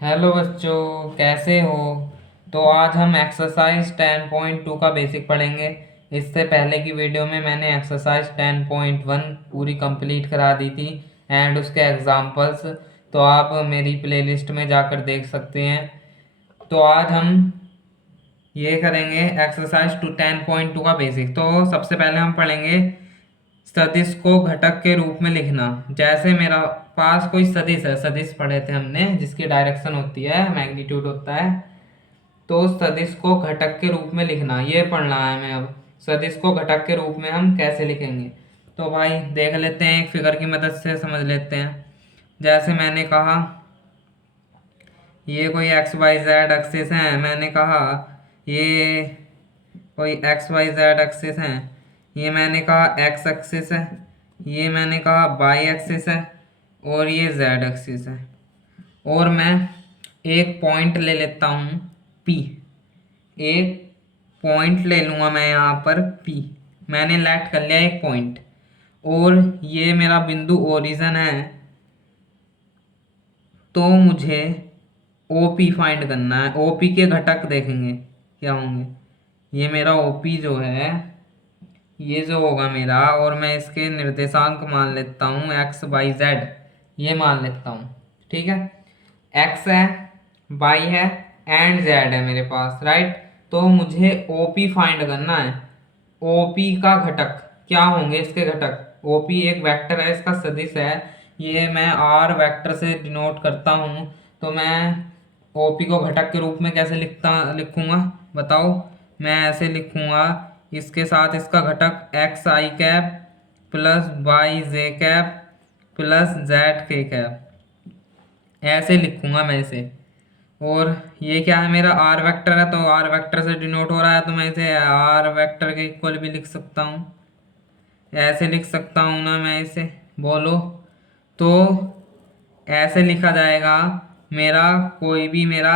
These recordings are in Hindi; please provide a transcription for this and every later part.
हेलो बच्चों, कैसे हो। तो आज हम एक्सरसाइज 10.2 का बेसिक पढ़ेंगे। इससे पहले की वीडियो में मैंने एक्सरसाइज 10.1 पूरी कंप्लीट करा दी थी एंड उसके एग्जाम्पल्स। तो आप मेरी प्लेलिस्ट में जाकर देख सकते हैं। तो आज हम ये करेंगे एक्सरसाइज 10.2 का बेसिक। तो सबसे पहले हम पढ़ेंगे सदिश को घटक के रूप में लिखना। जैसे मेरा पास कोई सदिश है, सदिश पढ़े थे हमने, जिसकी डायरेक्शन होती है, मैग्नीट्यूड होता है। तो सदिश को घटक के रूप में लिखना, ये पढ़ना है हमें। अब सदिश को घटक के रूप में हम कैसे लिखेंगे, तो भाई देख लेते हैं, एक फिगर की मदद से समझ लेते हैं। जैसे मैंने कहा ये कोई एक्स वाई जेड एक्सिस है, मैंने कहा ये कोई एक्स वाई जेड एक्सिस है, ये मैंने कहा एक्स एक्सिस है, ये मैंने कहा वाई एक्सिस है, और ये जेड एक्सिस है। और मैं एक पॉइंट ले लेता हूँ पी। एक पॉइंट ले लूँगा मैं यहाँ पर पी। मैंने लेट कर लिया एक पॉइंट, और ये मेरा बिंदु ओरिजिन है। तो मुझे ओपी फाइंड करना है। ओपी के घटक देखेंगे क्या होंगे। ये मेरा ओपी जो है, ये जो होगा मेरा, और मैं इसके निर्देशांक मान लेता हूँ एक्स वाई जेड, ये मान लेता हूँ। ठीक है, एक्स है, वाई है एंड जेड है मेरे पास, राइट। तो मुझे ओपी फाइंड करना है। ओपी का घटक क्या होंगे, इसके घटक। ओपी एक वेक्टर है, इसका सदिश है। ये मैं आर वेक्टर से डिनोट करता हूँ। तो मैं ओपी को घटक के रूप में कैसे लिखूंगा बताओ। मैं ऐसे लिखूंगा, इसके साथ इसका घटक एक्स आई कैप प्लस वाई जे कैप प्लस जेड के कैप, ऐसे लिखूंगा मैं इसे। और ये क्या है, मेरा आर वेक्टर है, तो आर वेक्टर से डिनोट हो रहा है, तो मैं इसे आर वेक्टर के इक्वल भी लिख सकता हूँ। ऐसे लिख सकता हूँ ना मैं इसे, बोलो। तो ऐसे लिखा जाएगा, मेरा कोई भी मेरा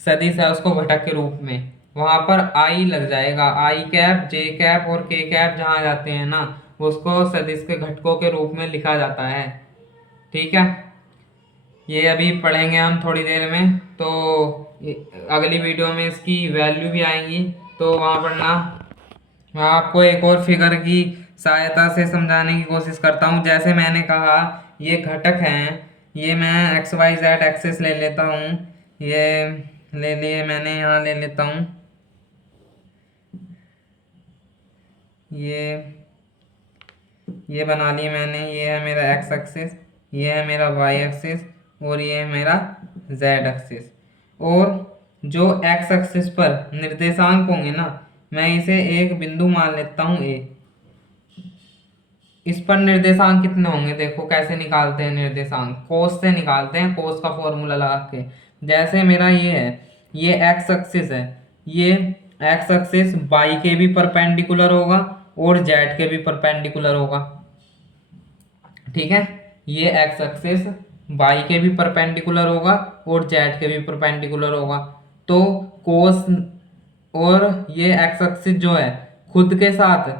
सदिश है उसको घटक के रूप में वहां पर आई लग जाएगा। आई कैप जे कैप और के कैप जहाँ जाते हैं ना, उसको सदिश के घटकों के रूप में लिखा जाता है। ठीक है, ये अभी पढ़ेंगे हम थोड़ी देर में। तो अगली वीडियो में इसकी वैल्यू भी आएंगी, तो वहाँ पढ़ना। मैं आपको एक और फिगर की सहायता से समझाने की कोशिश करता हूँ। जैसे मैंने कहा ये घटक हैं, ये मैं एक्स वाई जेड एक्सिस ले लेता हूँ। ये ले लिए मैंने, यहाँ ले लेता हूँ ये बना ली मैंने। ये है मेरा एक्स एक्सिस, ये है मेरा वाई एक्सिस, और ये है मेरा जेड एक्सिस। और जो एक्स एक्सिस पर निर्देशांक होंगे ना, मैं इसे एक बिंदु मान लेता हूँ ए। इस पर निर्देशांक कितने होंगे, देखो कैसे निकालते हैं निर्देशांक, कोस से निकालते हैं, कोस का फॉर्मूला लगा के। जैसे मेरा ये है, ये एक्स एक्सिस है, ये एक्स एक्सिस बाई के भी परपेंडिकुलर होगा और जेड के भी परपेंडिकुलर होगा। ठीक है, ये एक्स एक्सिस बाई के भी परपेंडिकुलर होगा और जेड के भी परपेंडिकुलर होगा। तो कोस, और ये एक्स एक्सिस जो है खुद के साथ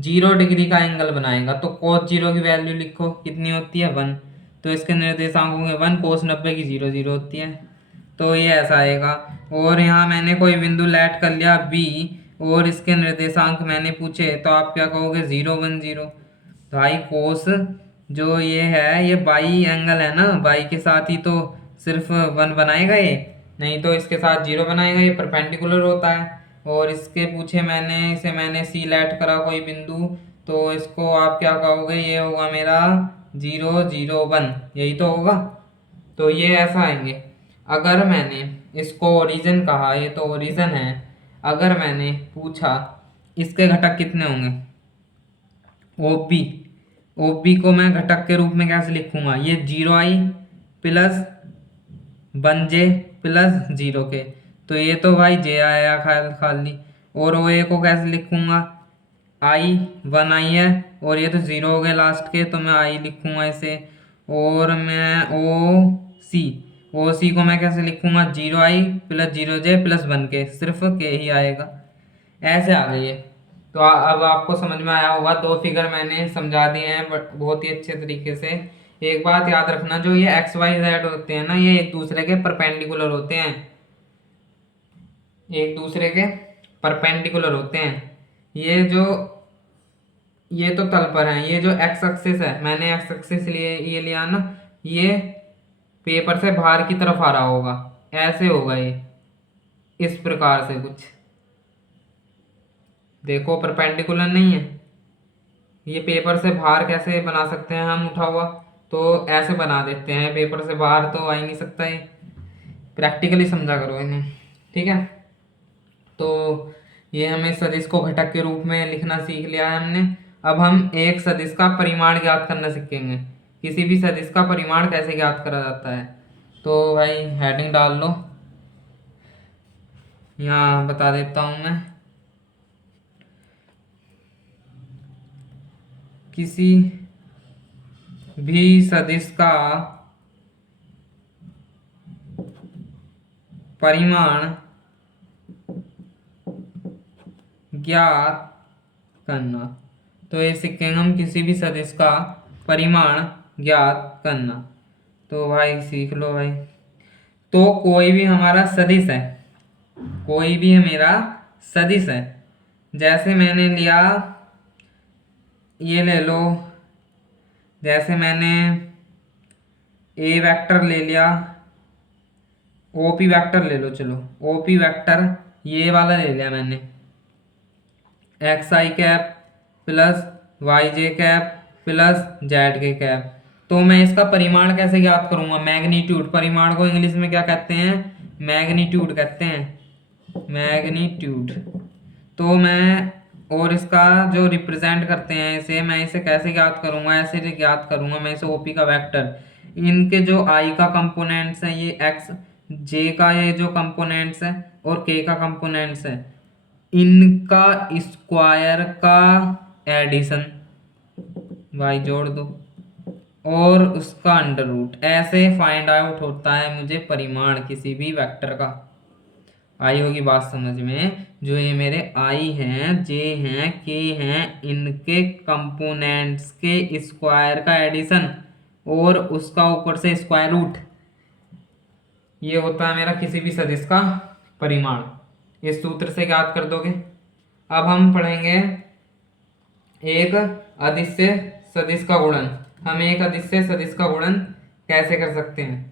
0 डिग्री का एंगल बनाएगा। तो कोस 0 की वैल्यू लिखो, कितनी होती है 1। तो इसके निर्देशांक होंगे 1, कोस 90 की 0 होती है। तो ये ऐसा आएगा। और यहाँ मैंने कोई बिंदु लेट कर लिया बी, और इसके निर्देशांक मैंने पूछे, तो आप क्या कहोगे 0 1 0। भाई कोस जो ये है, ये बाई एंगल है ना, बाई के साथ ही तो सिर्फ 1 बनाएगा ये, नहीं तो इसके साथ 0 बनाएगा, ये परपेंडिकुलर होता है। और इसके पूछे मैंने, इसे मैंने सी लेट करा कोई बिंदु, तो इसको आप क्या कहोगे, ये होगा मेरा 0 0 1, यही तो होगा। तो ये ऐसा आएंगे। अगर मैंने इसको ओरिजिन कहा, ये तो ओरिजिन है, अगर मैंने पूछा इसके घटक कितने होंगे, ओपी, ओपी को मैं घटक के रूप में कैसे लिखूंगा, ये 0i plus 1j plus 0k। तो ये तो भाई जे आया खाली। और ओ ए को कैसे लिखूंगा, आई 1i है, और ये तो 0 हो गए लास्ट के, तो मैं आई लिखूंगा इसे। और मैं ओ सी को मैं कैसे लिखूंगा, 0i plus 0j plus 1k, सिर्फ के ही आएगा। ऐसे आ गई है। तो अब आपको समझ में आया होगा। दो फिगर मैंने समझा दिए हैं बट बहुत ही अच्छे तरीके से। एक बात याद रखना, जो ये एक्स वाई जेड होते हैं ना, ये एक दूसरे के परपेंडिकुलर होते हैं, एक दूसरे के परपेंडिकुलर होते हैं। ये तो तल पर है, ये जो एक्स एक्सिस है, मैंने एक्स एक्सिस लिए ये लिया ना, ये पेपर से बाहर की तरफ आ रहा होगा, ऐसे होगा ये, इस प्रकार से कुछ। देखो परपेंडिकुलर नहीं है, ये पेपर से बाहर कैसे बना सकते हैं हम उठा हुआ, तो ऐसे बना देते हैं, पेपर से बाहर तो आ ही नहीं सकता ये। प्रैक्टिकली समझा करो इन्हें, ठीक है। तो ये हमें सदिश को घटक के रूप में लिखना सीख लिया है हमने। अब हम एक सदिश का परिमाण ज्ञात करना सीखेंगे, किसी भी सदिश का परिमाण कैसे ज्ञात करा जाता है। तो भाई हेडिंग डाल लो, यहाँ बता देता हूँ मैं। किसी भी सदिश का परिमाण ज्ञात करना। तो ये सीखेंगे हम, किसी भी सदिश का परिमाण ज्ञात करना। तो भाई सीख लो भाई। तो कोई भी हमारा सदिश है, कोई भी मेरा सदिश है, जैसे मैंने लिया, ये ले लो, जैसे मैंने ए वेक्टर ले लिया, ओपी वेक्टर ले लो, चलो ओपी वेक्टर ये वाला ले लिया मैंने, एक्स आई कैप प्लस वाई जे कैप प्लस जेड के कैप। तो मैं इसका परिमाण कैसे ज्ञात करूंगा, मैग्नीट्यूड। परिमाण को इंग्लिश में क्या कहते हैं, मैग्नीट्यूड कहते हैं, मैग्नीट्यूड। तो मैं, और इसका जो रिप्रेजेंट करते हैं इसे, मैं इसे कैसे ज्ञात करूंगा, ऐसे ज्ञात करूंगा मैं इसे ओपी का वेक्टर। इनके जो आई का कंपोनेंट्स हैं, ये एक्स जे का ये जो कंपोनेंट्स है और के का कंपोनेंट्स है, इनका स्क्वायर का एडिशन, भाई जोड़ दो, और उसका अंडर रूट, ऐसे फाइंड आउट होता है मुझे परिमाण किसी भी वेक्टर का। आई होगी बात समझ में। जो ये मेरे आई हैं, जे हैं, के हैं, इनके कंपोनेंट्स के स्क्वायर का एडिशन और उसका ऊपर से स्क्वायर रूट, ये होता है मेरा किसी भी सदिश का परिमाण। इस सूत्र से ज्ञात कर दोगे। अब हम पढ़ेंगे एक अदिश्य सदिश का गुणन। हम एक अदिश्य सदिश का गुणन कैसे कर सकते हैं,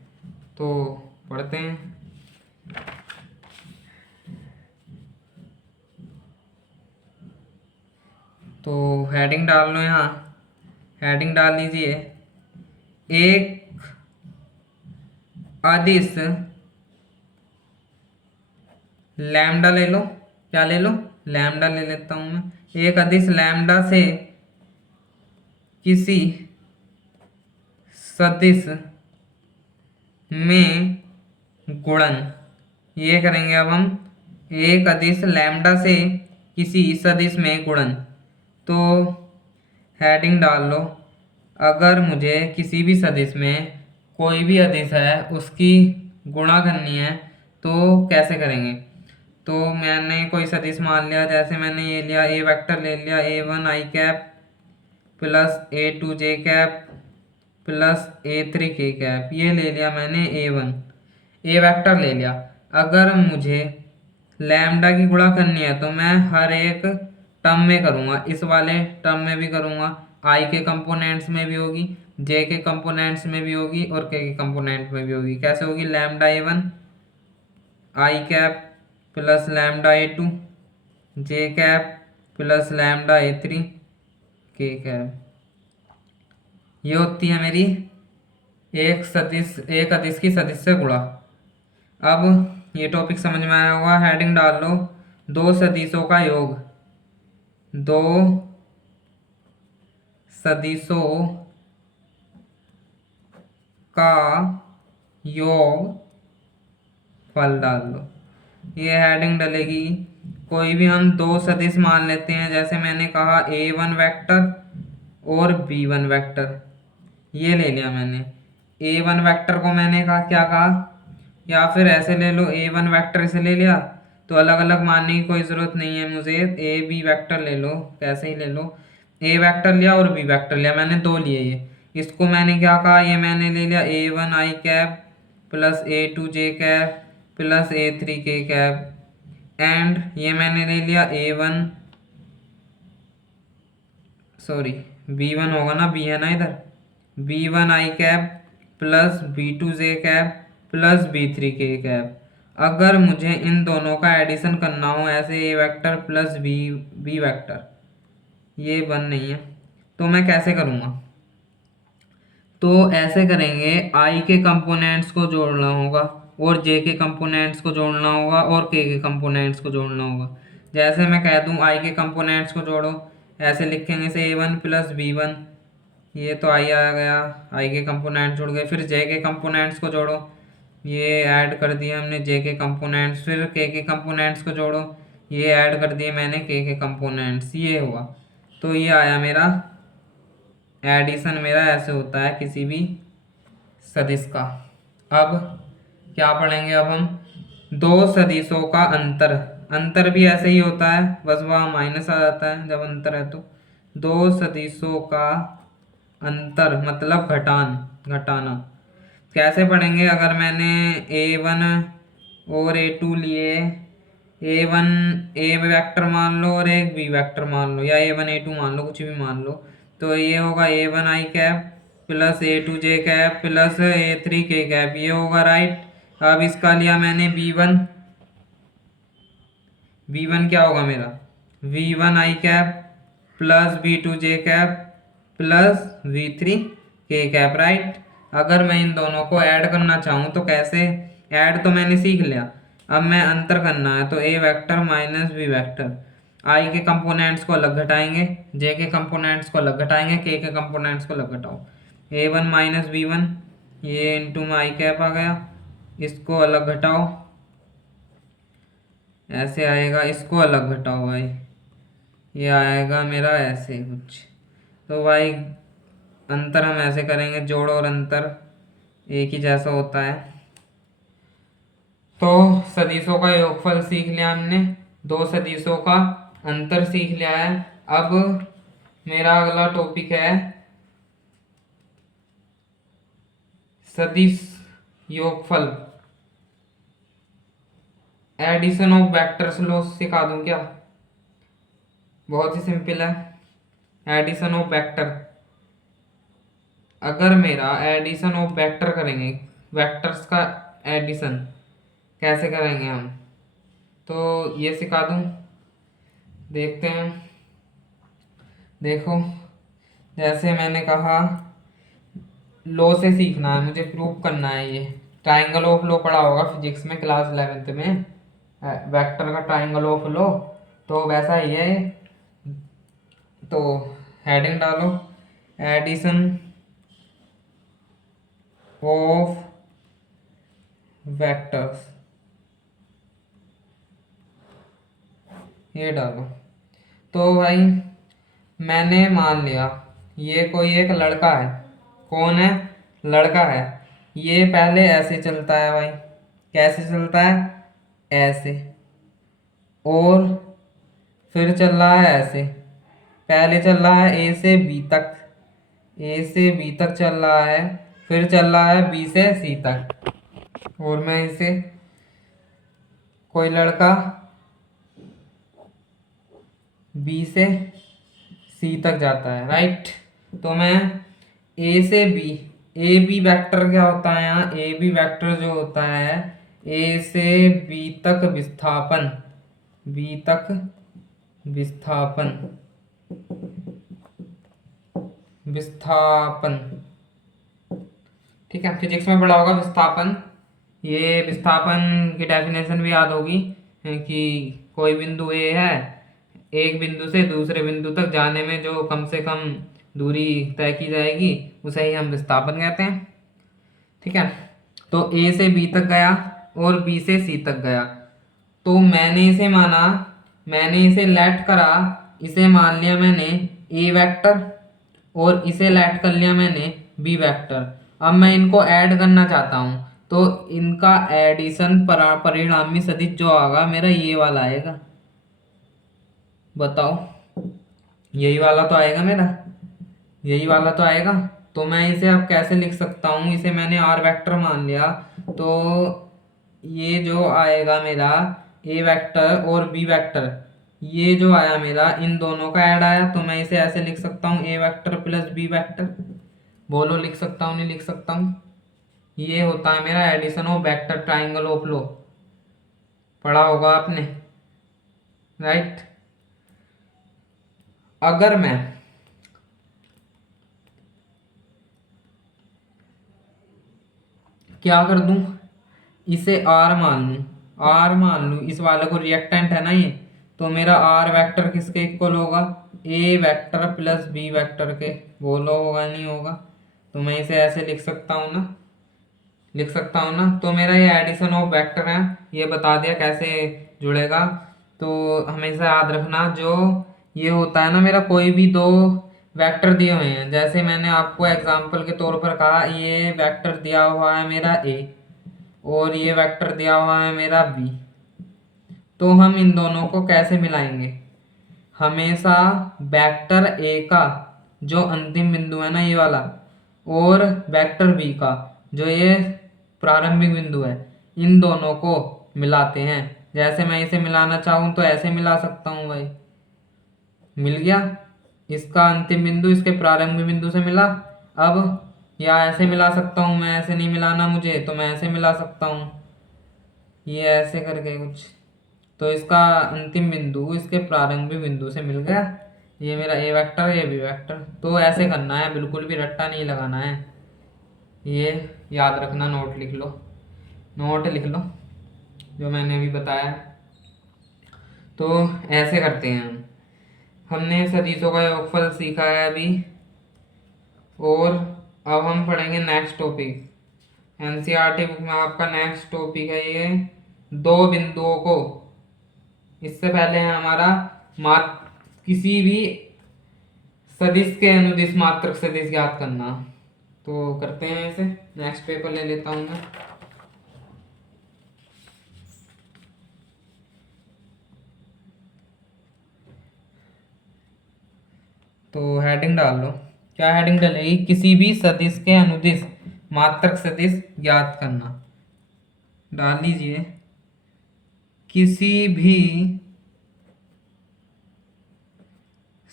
तो पढ़ते हैं। तो हेडिंग डाल लो, यहाँ हेडिंग डाल लीजिए, एक अदिश लैम्डा ले लो, क्या ले लो, लैम्डा ले लेता हूं मैं। एक अदिश लैम्डा से किसी सदिश में गुणन, ये करेंगे अब हम, एक अदिश लैम्डा से किसी सदिश में गुणन। तो हेडिंग डाल लो, अगर मुझे किसी भी सदिश में कोई भी अदिश है उसकी गुणा करनी है तो कैसे करेंगे। तो मैंने कोई सदिश मान लिया, जैसे मैंने ये लिया, ए वेक्टर ले लिया, A1 आई कैप प्लस A2 जे कैप प्लस A3 के कैप, ये ले लिया मैंने A1, ए वेक्टर ले लिया। अगर मुझे लैम्डा की गुणा करनी है तो मैं हर एक टर्म में करूँगा, इस वाले टर्म में भी करूँगा, आई के कंपोनेंट्स में भी होगी, जे के कंपोनेंट्स में भी होगी और के कंपोनेंट में भी होगी। कैसे होगी, लैम्डा A1 आई कैप प्लस लैम्डा A2 जे कैप प्लस लैम्डा A3 के कैप, ये होती है मेरी एक अदिश की सदिश से गुणा। अब ये टॉपिक समझ में आया होगा। हेडिंग डाल लो, दो सदिशों का योग, दो सदिशों का योग फल डाल दो, ये हेडिंग डलेगी। कोई भी हम दो सदिश मान लेते हैं, जैसे मैंने कहा A1 वेक्टर और B1 वेक्टर, ये ले लिया मैंने। A1 वेक्टर को मैंने कहा, क्या कहा, या फिर ऐसे ले लो, A1 वेक्टर से ले लिया, तो अलग अलग मानने की कोई ज़रूरत नहीं है मुझे, A B वेक्टर ले लो, कैसे ही ले लो। A वेक्टर लिया और B वेक्टर लिया, मैंने दो लिए ये। इसको मैंने क्या कहा, ये मैंने ले लिया A1 i cap plus A2 j cap plus A3 k cap, and ये मैंने ले लिया B1 होगा ना, बी है ना इधर, B1 i cap plus B2 j cap plus B3 k cap. अगर मुझे इन दोनों का एडिशन करना हो ऐसे, ए वेक्टर प्लस बी वेक्टर, ये बन नहीं है, तो मैं कैसे करूँगा? तो ऐसे करेंगे, आई के कंपोनेंट्स को जोड़ना होगा और जे के कंपोनेंट्स को जोड़ना होगा और के कंपोनेंट्स को जोड़ना होगा। जैसे मैं कह दूं आई के कंपोनेंट्स को जोड़ो, ऐसे लिखेंगे से A1 प्लस B1, ये तो आई आ गया, आई के कंपोनेंट्स जुड़ गए। फिर जे के कंपोनेंट्स को जोड़ो, ये ऐड कर दिए हमने जे के कंपोनेंट्स। फिर के कंपोनेंट्स को जोड़ो, ये ऐड कर दिए मैंने के कंपोनेंट्स, ये हुआ। तो ये आया मेरा एडिशन, मेरा ऐसे होता है किसी भी सदिश का। अब क्या पढ़ेंगे, अब हम दो सदिशों का अंतर। अंतर भी ऐसे ही होता है, बस वहाँ माइनस आ जाता है जब अंतर है। तो दो सदिशों का अंतर मतलब घटाना कैसे पढ़ेंगे? अगर मैंने A1 और A2 लिए, A1 ए वेक्टर मान लो और एक बी वेक्टर मान लो, या A1 A2 मान लो, कुछ भी मान लो, तो ये होगा A1 i cap plus A2 j cap plus A3 k cap, ये होगा राइट। अब इसका लिया मैंने B1 क्या होगा मेरा, V1 i cap plus B2 j cap plus V3 k cap, right. अगर मैं इन दोनों को ऐड करना चाहूँ तो कैसे? ऐड तो मैंने सीख लिया, अब मैं अंतर करना है, तो ए वेक्टर माइनस बी वेक्टर, आई के कंपोनेंट्स को अलग घटाएंगे, जे के कंपोनेंट्स को अलग घटाएंगे, के कंपोनेंट्स को अलग घटाओ। A1 माइनस B1, ये इंटू में आई कैप आ गया, इसको अलग घटाओ, ऐसे आएगा, इसको अलग घटाओ भाई, ये आएगा मेरा ऐसे कुछ। तो भाई अंतर हम ऐसे करेंगे, जोड़ और अंतर एक ही जैसा होता है। तो सदिशों का योगफल सीख लिया हमने, दो सदिशों का अंतर सीख लिया है। अब मेरा अगला टॉपिक है सदिश योगफल, एडिशन ऑफ वेक्टर्स लो सिखा दूं क्या? बहुत ही सिंपल है, एडिशन ऑफ वेक्टर। अगर मेरा एडिशन ऑफ वेक्टर करेंगे, वेक्टर्स का एडिशन कैसे करेंगे हम, तो ये सिखा दूं, देखते हैं। देखो, जैसे मैंने कहा लॉ से सीखना है, मुझे प्रूव करना है, ये ट्राइंगल ऑफ लॉ पढ़ा होगा फिजिक्स में क्लास 11th में, वेक्टर का ट्राइंगल ऑफ लॉ, तो वैसा ही है। तो हेडिंग डालो, एडिशन ऑफ वेक्टर्स, ये डालो। तो भाई मैंने मान लिया ये कोई एक लड़का है, कौन है? लड़का है। ये पहले ऐसे चलता है भाई, कैसे चलता है? ऐसे, और फिर चल रहा है ऐसे, पहले चल रहा है ए से बी तक, ए से बी तक चल रहा है, फिर चल रहा है बी से सी तक, और मैं इसे, कोई लड़का बी से सी तक जाता है, राइट। तो मैं ए से बी, ए बी वेक्टर क्या होता है यहाँ, ए बी वेक्टर जो होता है ए से बी तक विस्थापन, बी तक विस्थापन, विस्थापन, ठीक है, फिजिक्स में पढ़ा होगा विस्थापन। ये विस्थापन की डेफिनेशन भी याद होगी कि कोई बिंदु ए है, एक बिंदु से दूसरे बिंदु तक जाने में जो कम से कम दूरी तय की जाएगी उसे ही हम विस्थापन कहते हैं, ठीक है। तो ए से बी तक गया और बी से सी तक गया, तो मैंने इसे माना, मैंने इसे लेट करा, इसे मान लिया मैंने ए वेक्टर और इसे लेट कर लिया मैंने बी वेक्टर। अब मैं इनको ऐड करना चाहता हूँ, तो इनका एडिशन परिणामी सदिश जो आएगा मेरा ये वाला आएगा, बताओ, यही वाला तो आएगा मेरा, यही वाला तो आएगा। तो मैं इसे अब कैसे लिख सकता हूँ, इसे मैंने आर वेक्टर मान लिया, तो ये जो आएगा मेरा ए वेक्टर और बी वेक्टर, ये जो आया मेरा इन दोनों का ऐड आया, तो मैं इसे ऐसे लिख सकता हूँ ए वेक्टर प्लस बी वेक्टर। बोलो लिख सकता हूँ नहीं लिख सकता हूँ? ये होता है मेरा addition of vector triangle of law, पढ़ा होगा आपने, राइट। अगर मैं क्या कर दूं, इसे आर मान लूं, आर मान लूं, इस वाले को रिएक्टेंट है ना ये, तो मेरा आर वेक्टर किसके इक्वल होगा, ए वेक्टर प्लस बी वेक्टर के। बोलो होगा नहीं होगा? तो मैं इसे ऐसे लिख सकता हूँ ना, लिख सकता हूँ ना। तो मेरा ये एडिशन ऑफ वेक्टर है, ये बता दिया कैसे जुड़ेगा। तो हमेशा याद रखना, जो ये होता है ना मेरा, कोई भी दो वेक्टर दिए हुए हैं, जैसे मैंने आपको एग्जांपल के तौर पर कहा, ये वेक्टर दिया हुआ है मेरा ए और ये वेक्टर दिया हुआ है मेरा बी, तो हम इन दोनों को कैसे मिलाएंगे, हमेशा वेक्टर ए का जो अंतिम बिंदु है ना ये वाला, और वेक्टर बी का जो ये प्रारंभिक बिंदु है, इन दोनों को मिलाते हैं। जैसे मैं इसे मिलाना चाहूँ तो ऐसे मिला सकता हूँ भाई, मिल गया, इसका अंतिम बिंदु इसके प्रारंभिक बिंदु से मिला। अब या ऐसे मिला सकता हूँ मैं, ऐसे नहीं मिलाना मुझे तो मैं ऐसे मिला सकता हूँ, ये ऐसे करके कुछ, तो इसका अंतिम बिंदु इसके प्रारंभिक बिंदु से मिल गया। ये मेरा ए वेक्टर है, ये बी वेक्टर। तो ऐसे करना है, बिल्कुल भी रट्टा नहीं लगाना है, ये याद रखना, नोट लिख लो, नोट लिख लो जो मैंने अभी बताया। तो ऐसे करते हैं हम। हमने सदिशों का योगफल सीखा है अभी, और अब हम पढ़ेंगे नेक्स्ट टॉपिक। एनसीईआरटी बुक में आपका नेक्स्ट टॉपिक है ये दो बिंदुओं को, इससे पहले है हमारा किसी भी सदिश के अनुदिश मात्रक सदिश ज्ञात करना। तो करते हैं इसे, नेक्स्ट पेपर ले लेता हूँ मैं। तो हेडिंग डाल लो, क्या हेडिंग डलेगी, किसी भी सदिश के अनुदिश मात्रक सदिश ज्ञात करना। डाल लीजिए, किसी भी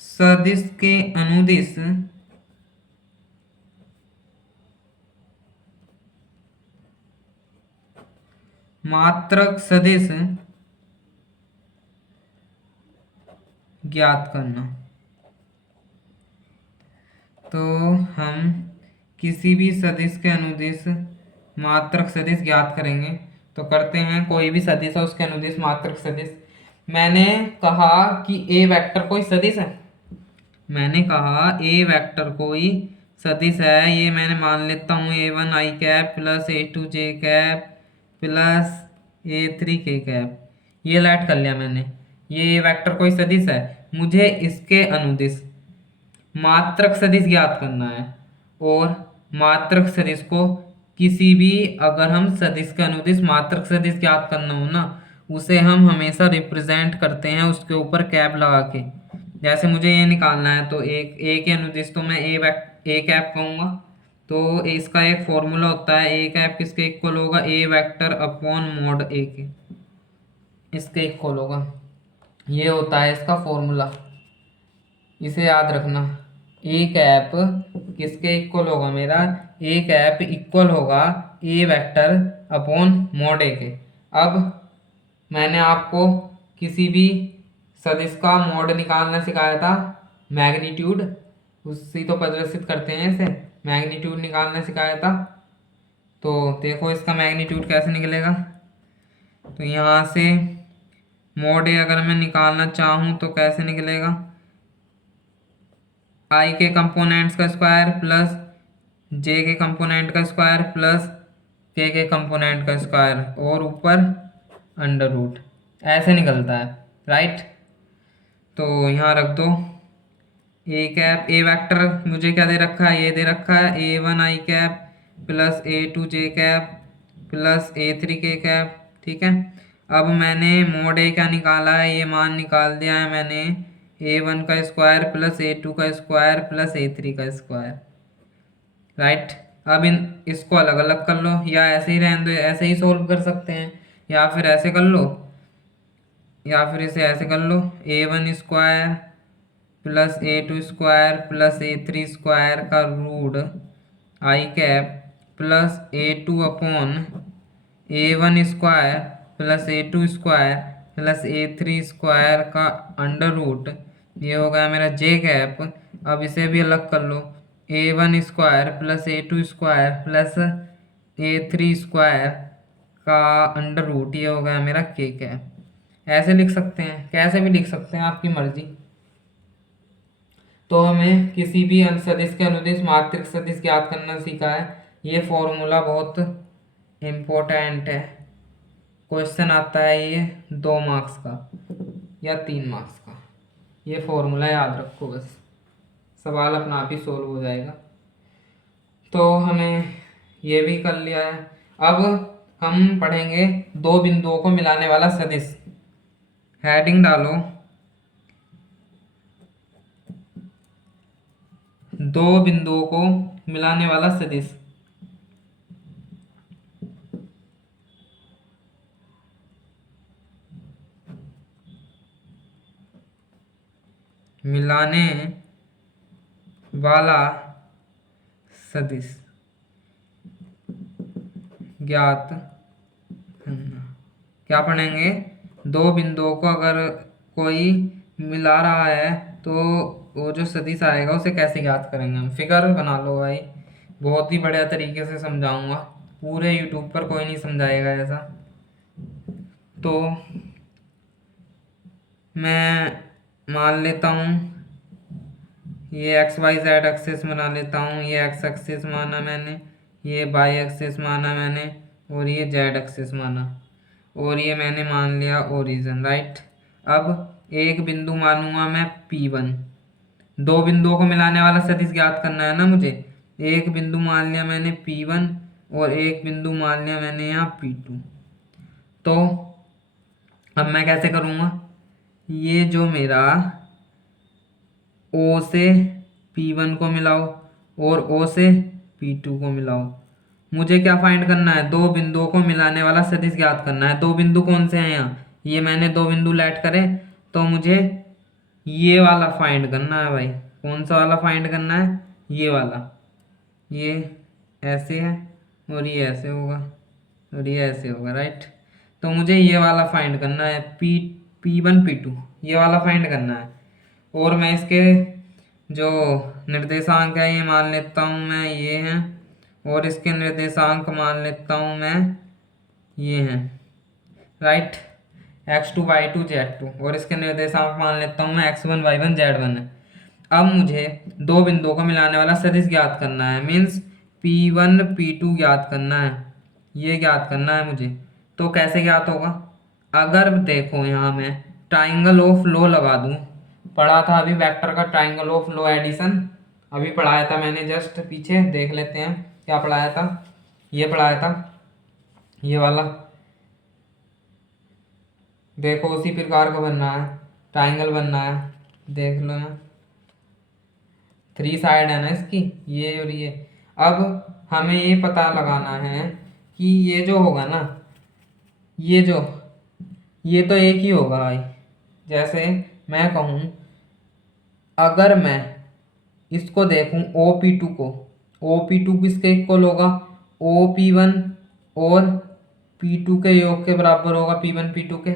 सदिश के अनुदिश मात्रक सदिश ज्ञात करना। तो हम किसी भी सदिश के अनुदिश मात्रक सदिश ज्ञात करेंगे। तो करते हैं, कोई भी सदिश है उसके अनुदिश मात्रक सदिश। मैंने कहा कि ए वेक्टर कोई सदिश है, मैंने कहा ए वेक्टर कोई सदिश है, ये मैंने मान लेता हूँ A1 आई कैप प्लस A2 जे कैप प्लस A3 के कैप, ये लैट कर लिया मैंने। ये वेक्टर कोई सदिश है, मुझे इसके अनुदिश मात्रक सदिश ज्ञात करना है। और मात्रक सदिश को किसी भी, अगर हम सदिश के अनुदिश मात्रक सदिश ज्ञात करना हो ना, उसे हम हमेशा रिप्रेजेंट करते हैं उसके ऊपर कैप लगा के। जैसे मुझे ये निकालना है, तो एक ए के अनुदिश तो मैं ए कैप कहूँगा। तो इसका एक फॉर्मूला होता है, ए कैप किसके इक्वल होगा, ए वेक्टर अपॉन मॉड ए के, इसके इक्वल होगा। ये होता है इसका फॉर्मूला, इसे याद रखना। ए कैप किसके इक्वल होगा मेरा, ए कैप इक्वल होगा ए वेक्टर अपॉन मॉड ए के। अब मैंने आपको किसी भी सदिश का मॉड निकालना सिखाया था, मैग्नीट्यूड, उससे तो प्रदर्शित करते हैं इसे, मैग्नीट्यूड निकालना सिखाया था। तो देखो इसका मैग्नीट्यूड कैसे निकलेगा। तो यहाँ से मॉड ए अगर मैं निकालना चाहूँ तो कैसे निकलेगा, आई के कंपोनेंट्स का स्क्वायर प्लस जे के कंपोनेंट का स्क्वायर प्लस के कंपोनेंट का स्क्वायर और ऊपर अंडर रूट, ऐसे निकलता है, राइट। तो यहाँ रख दो ए कैप, ए वेक्टर मुझे क्या दे रखा है, ये दे रखा है A1 आई कैप प्लस A2 जे कैप प्लस A3 के कैप, ठीक है। अब मैंने मॉड ए क्या निकाला है, ये मान निकाल दिया है मैंने A1 का स्क्वायर प्लस A2 का स्क्वायर प्लस A3 का स्क्वायर। राइट। अब इन इसको अलग अलग कर लो, या ऐसे ही रहने दो, ऐसे ही सोल्व कर सकते हैं, या फिर ऐसे कर लो, या फिर इसे ऐसे कर लो, a1 square plus a2 square plus a3 square का root i cap plus a2 upon a1 square plus a2 square plus a3 square का अंडर रूट, ये हो गया मेरा जे कैप। अब इसे भी अलग कर लो, a1 square plus a2 square plus a3 square का अंडर रूट, ये हो गया मेरा के कैप। ऐसे लिख सकते हैं, कैसे भी लिख सकते हैं, आपकी मर्जी। तो हमें किसी भी अंश सदिश के अनुदिश मात्रिक सदिश ज्ञात करना सीखा है। ये फॉर्मूला बहुत इम्पोर्टेंट है, क्वेश्चन आता है ये 2 मार्क्स का या 3 मार्क्स का। ये फॉर्मूला याद रखो बस, सवाल अपना आप ही सोल्व हो जाएगा। तो हमें ये भी कर लिया है। अब हम पढ़ेंगे दो बिंदुओं को मिलाने वाला सदिश। हेडिंग डालो, दो बिंदुओं को मिलाने वाला सदिश। मिलाने वाला सदिश ज्ञात करना। क्या पढ़ेंगे, दो बिंदुओं को अगर कोई मिला रहा है तो वो जो सदिश आएगा उसे कैसे ज्ञात करेंगे हम। फिगर बना लो भाई, बहुत ही बढ़िया तरीके से समझाऊंगा, पूरे यूट्यूब पर कोई नहीं समझाएगा ऐसा। तो मैं मान लेता हूँ ये एक्स वाई जेड एक्सिस बना लेता हूँ, ये एक्स एक्सिस माना मैंने, ये वाई एक्सिस माना मैंने, और ये जेड एक्सिस माना, और ये मैंने मान लिया ओरिजिन, राइट। अब एक बिंदु मानूंगा मैं P1। दो बिंदुओं को मिलाने वाला सदिश ज्ञात करना है ना मुझे। एक बिंदु मान लिया मैंने P1 और एक बिंदु मान लिया मैंने यहाँ P2। तो अब मैं कैसे करूँगा, ये जो मेरा O से P1 को मिलाओ और O से P2 को मिलाओ। मुझे क्या फाइंड करना है, दो बिंदुओं को मिलाने वाला सदिश ज्ञात करना है। दो बिंदु कौन से हैं यहाँ, ये मैंने दो बिंदु लेट करे, तो मुझे ये वाला फाइंड करना है भाई। कौन सा वाला फाइंड करना है, ये वाला। ये ऐसे है और ये ऐसे होगा और ये ऐसे होगा, राइट। तो मुझे ये वाला फाइंड करना है, P1 P2, ये वाला फाइंड करना है। और मैं इसके जो निर्देशांक है ये मान लेता हूँ मैं, ये हैं, और इसके निर्देशांक मान लेता हूँ मैं, ये हैं, राइट। x2 y2 z2, और इसके निर्देशांक मान लेता हूँ मैं x1 y1 z1 है। अब मुझे दो बिंदुओं को मिलाने वाला सदिश ज्ञात करना है, मीन्स P1 P2 ज्ञात करना है, ये ज्ञात करना है मुझे। तो कैसे ज्ञात होगा, अगर देखो यहाँ मैं ट्राइंगल ऑफ लो लगा दूँ, पढ़ा था अभी वेक्टर का ट्राइंगल ऑफ लो एडिशन, अभी पढ़ाया था मैंने जस्ट पीछे, देख लेते हैं क्या पढ़ाया था। ये पढ़ाया था, ये वाला देखो उसी प्रकार का बनना है, ट्राइंगल बनना है, देख लो ना, 3 साइड है ना इसकी, ये और ये। अब हमें ये पता लगाना है कि ये जो होगा ना, ये तो एक ही होगा भाई। जैसे मैं कहूँ, अगर मैं इसको देखूं OP2 को, OP2 किसके इक्वल होगा, OP1 और P2 के योग के बराबर होगा, P1 P2 के।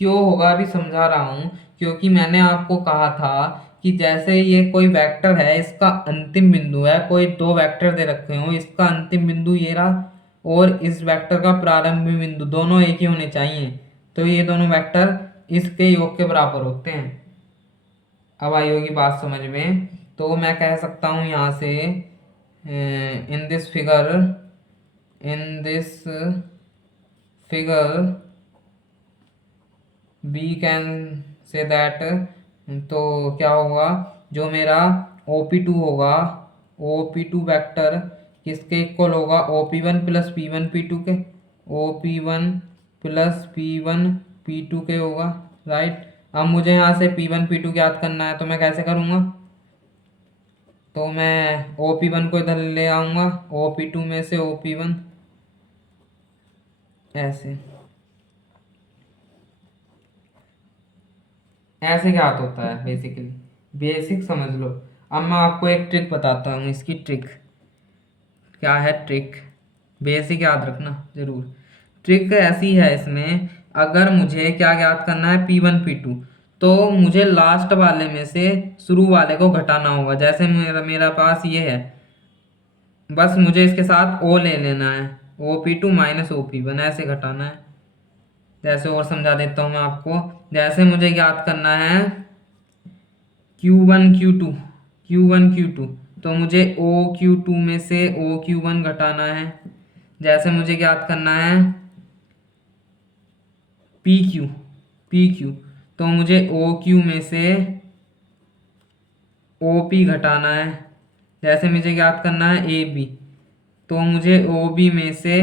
क्यों होगा अभी समझा रहा हूँ, क्योंकि मैंने आपको कहा था कि जैसे ये कोई वेक्टर है, इसका अंतिम बिंदु है, कोई दो वेक्टर दे रखे हो, इसका अंतिम बिंदु ये रहा और इस वेक्टर का प्रारंभिक बिंदु, दोनों एक ही होने चाहिए। तो ये दोनों वेक्टर इसके योग के बराबर होते हैं। अब आई होगी बात समझ में। तो मैं कह सकता हूँ यहाँ से, in this figure we can say that, तो क्या होगा, जो मेरा OP2 होगा, OP2 वेक्टर किसके इक्वल होगा, OP1 प्लस P1 P2 के, OP1 प्लस P1 P2 के होगा, राइट। अब मुझे यहाँ से P1 P2 ज्ञात करना है, तो मैं कैसे करूँगा, तो मैं OP1 को इधर ले आऊँगा, OP2 में से OP1 ऐसे ऐसे ज्ञात होता है बेसिकली। बेसिक समझ लो। अब मैं आपको एक ट्रिक बताता हूँ, इसकी ट्रिक क्या है। ट्रिक बेसिक याद रखना जरूर। ट्रिक ऐसी है इसमें, अगर मुझे क्या ज्ञात करना है, P1 P2, तो मुझे लास्ट वाले में से शुरू वाले को घटाना होगा। जैसे मेरा पास ये है, बस मुझे इसके साथ O ले लेना है, OP2 माइनस OP1 ऐसे घटाना है। जैसे और समझा देता हूँ मैं आपको। जैसे मुझे याद करना है Q1 Q2, Q1 Q2, तो मुझे OQ2 में से OQ1 घटाना है। जैसे मुझे याद करना है PQ, PQ, तो मुझे OQ में से OP घटाना है। जैसे मुझे याद करना है AB, तो मुझे OB में से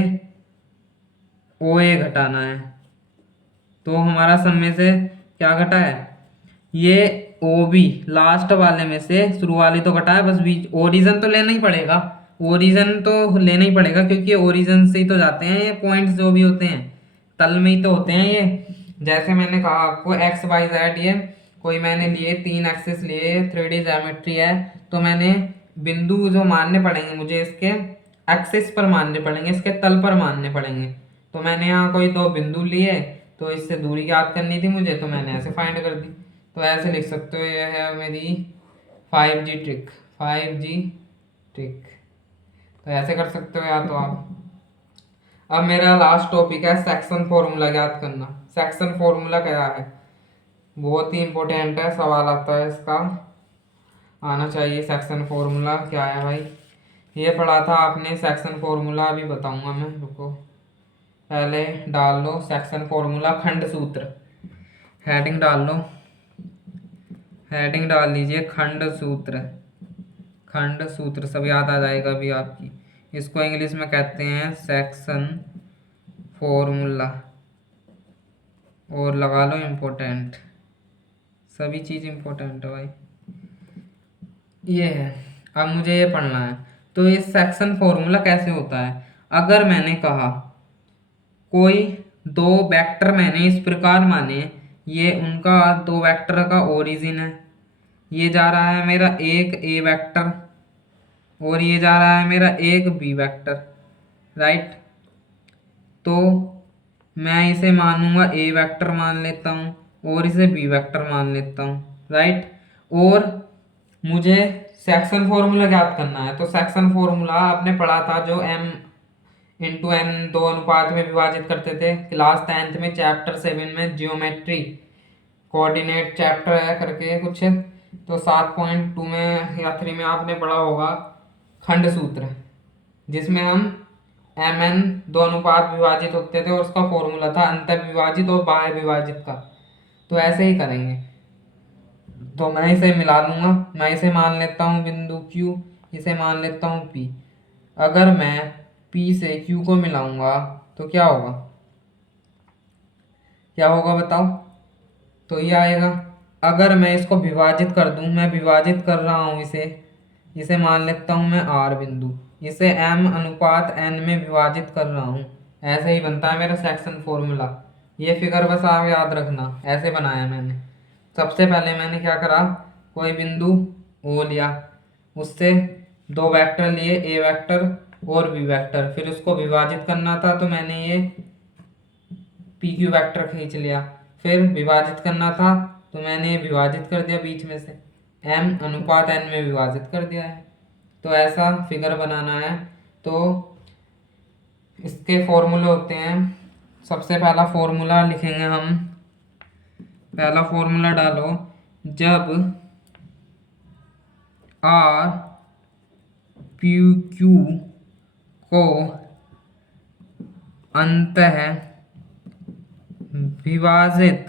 OA घटाना है। तो हमारा सब में से क्या घटा है, ये OB लास्ट वाले में से शुरू वाली तो घटा है, बस बीच ओरिजिन तो लेना ही पड़ेगा। ओरिजिन तो लेना ही पड़ेगा क्योंकि ओरिजिन से ही तो जाते हैं ये पॉइंट्स जो भी होते हैं, तल में ही तो होते हैं ये। जैसे मैंने कहा आपको एक्स वाई जेड, ये कोई मैंने लिए 3 एक्सिस लिए, 3D ज्योमेट्री है, तो मैंने बिंदु जो मानने पड़ेंगे मुझे इसके एक्सिस पर मानने पड़ेंगे, इसके तल पर मानने पड़ेंगे। तो मैंने यहाँ कोई 2 बिंदु लिए, तो इससे दूरी याद करनी थी मुझे, तो मैंने ऐसे फाइंड कर दी। तो ऐसे लिख सकते हो, यह है मेरी 5G ट्रिक, 5G ट्रिक। तो ऐसे कर सकते हो या तो आप। अब मेरा लास्ट टॉपिक है सेक्शन फॉर्मूला याद करना। सेक्शन फॉर्मूला क्या है, बहुत ही इंपॉर्टेंट है, सवाल आता है इसका, आना चाहिए। सेक्शन फॉर्मूला क्या है भाई, ये पढ़ा था आपने सेक्शन फॉर्मूला, अभी बताऊंगा मैं, रुको। पहले डाल लो सेक्शन फॉर्मूला, खंड सूत्र, हेडिंग डाल लो, हेडिंग डाल लीजिए खंड सूत्र। खंड सूत्र सब याद आ जाएगा अभी आपकी। इसको इंग्लिश में कहते हैं सेक्शन फॉर्मूला, और लगा लो इम्पोर्टेंट, सभी चीज़ इम्पोर्टेंट है भाई। ये है, अब मुझे ये पढ़ना है। तो ये सेक्शन फॉर्मूला कैसे होता है, अगर मैंने कहा कोई 2 वेक्टर मैंने इस प्रकार माने, ये उनका 2 वेक्टर का ओरिजिन है, ये जा रहा है मेरा एक ए वेक्टर और ये जा रहा है मेरा एक बी वेक्टर, राइट। तो मैं इसे मानूंगा ए वेक्टर मान लेता हूँ और इसे बी वेक्टर मान लेता हूँ, राइट। और मुझे सेक्शन फॉर्मूला ज्ञात करना है, तो सेक्शन फॉर्मूला आपने पढ़ा था, जो M/N 2 अनुपात में विभाजित करते थे क्लास 10th में, चैप्टर 7 में, जियोमेट्री कोऑर्डिनेट चैप्टर है करके कुछ, तो 7.2 में या 3 में आपने पढ़ा होगा खंड सूत्र, जिसमें हम MN 2 अनुपात विभाजित होते थे और उसका फॉर्मूला था अंत विभाजित और बाह्य विभाजित का। तो ऐसे ही करेंगे। तो मैं इसे मिला लूंगा, मैं इसे मान लेता हूँ बिंदु Q, इसे मान लेता हूँ P। अगर मैं P से Q को मिलाऊंगा तो क्या होगा, क्या होगा बताओ। तो ये आएगा। अगर मैं इसको विभाजित कर दूं, मैं विभाजित कर रहा हूँ इसे, इसे मान लेता हूँ मैं R बिंदु, इसे M/N में विभाजित कर रहा हूँ, ऐसे ही बनता है मेरा सेक्शन फॉर्मूला। ये फिगर बस आप याद रखना, ऐसे बनाया मैंने। सबसे पहले मैंने क्या करा, कोई बिंदु O लिया, उससे 2 वेक्टर लिए, ए वेक्टर और बी वेक्टर, फिर उसको विभाजित करना था, तो मैंने ये PQ वेक्टर खींच लिया। फिर विभाजित करना था, तो मैंने विभाजित कर दिया बीच में से, M/N में विभाजित कर दिया है। तो ऐसा फिगर बनाना है। तो इसके फॉर्मूले होते हैं, सबसे पहला फॉर्मूला लिखेंगे हम, पहला फॉर्मूला डालो, जब R PQ को अंतः विभाजित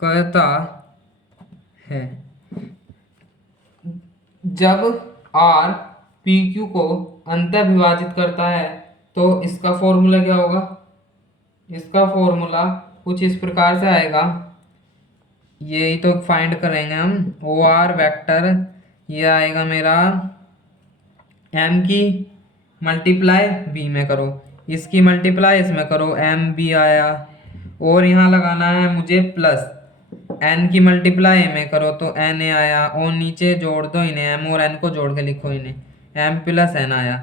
करता है, जब R PQ को अंतः विभाजित करता है, तो इसका फॉर्मूला क्या होगा, इसका फॉर्मूला कुछ इस प्रकार से आएगा, यही तो फाइंड करेंगे हम। OR वेक्टर ये आएगा मेरा m की मल्टीप्लाई b में करो, इसकी मल्टीप्लाई इसमें करो, एम बी आया। और यहाँ लगाना है मुझे प्लस, n की मल्टीप्लाई में करो तो n ए आया, और नीचे जोड़ दो इन्हें, m और n को जोड़ के लिखो इन्हें, m प्लस n आया।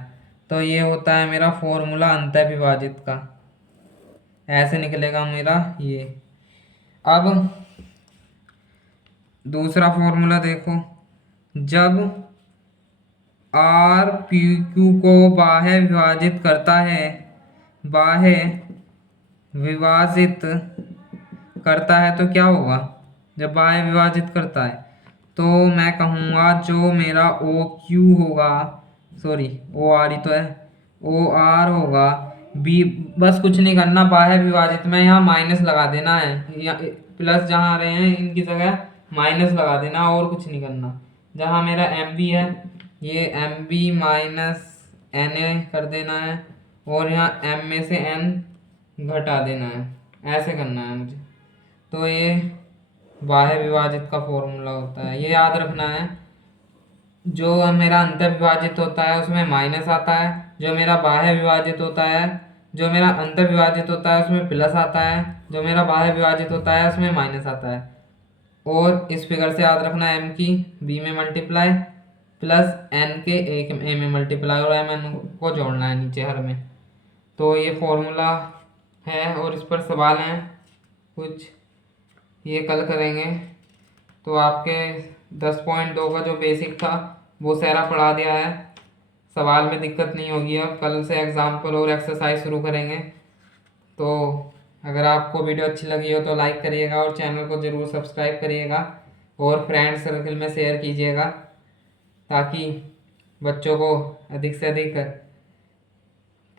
तो ये होता है मेरा फॉर्मूला अंतः विभाजित का, ऐसे निकलेगा मेरा ये। अब दूसरा फॉर्मूला देखो, जब आर पी क्यू को बाह्य विभाजित करता है, बाह्य विभाजित करता है तो क्या होगा, जब बाह्य विभाजित करता है तो मैं कहूँगा जो मेरा ओ क्यू होगा, सॉरी ओ आर ही तो है, ओ आर होगा बी, बस कुछ नहीं करना, बाह्य विभाजित में यहाँ माइनस लगा देना है, या प्लस जहाँ आ रहे हैं इनकी जगह माइनस लगा देना, और कुछ नहीं करना। जहाँ मेरा एम बी है ये M B minus N A कर देना है, और यहाँ एम में से एन घटा देना है, ऐसे करना है मुझे। तो ये बाह्य विभाजित का फॉर्मूला होता है, ये याद रखना है। जो मेरा अंतः विभाजित होता है उसमें माइनस आता है, जो मेरा बाह्य विभाजित होता है, जो मेरा अंतः विभाजित होता है उसमें प्लस आता है, जो मेरा बाह्य विभाजित होता है उसमें माइनस आता है। और इस फिगर से याद रखना, एम की बी में मल्टीप्लाई प्लस एन के एक ए में मल्टीप्लाई, और एम एन को जोड़ना है नीचे हर में। तो ये फॉर्मूला है, और इस पर सवाल हैं कुछ, ये कल करेंगे। तो आपके 10.2 का जो बेसिक था वो सारा पढ़ा दिया है, सवाल में दिक्कत नहीं होगी। अब कल से एग्जाम्पल और एक्सरसाइज शुरू करेंगे। तो अगर आपको वीडियो अच्छी लगी हो तो लाइक करिएगा, और चैनल को ज़रूर सब्सक्राइब करिएगा, और फ्रेंड सर्कल में शेयर कीजिएगा, ताकि बच्चों को अधिक से अधिक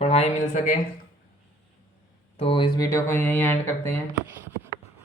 पढ़ाई मिल सके। तो इस वीडियो को यहीं एंड करते हैं।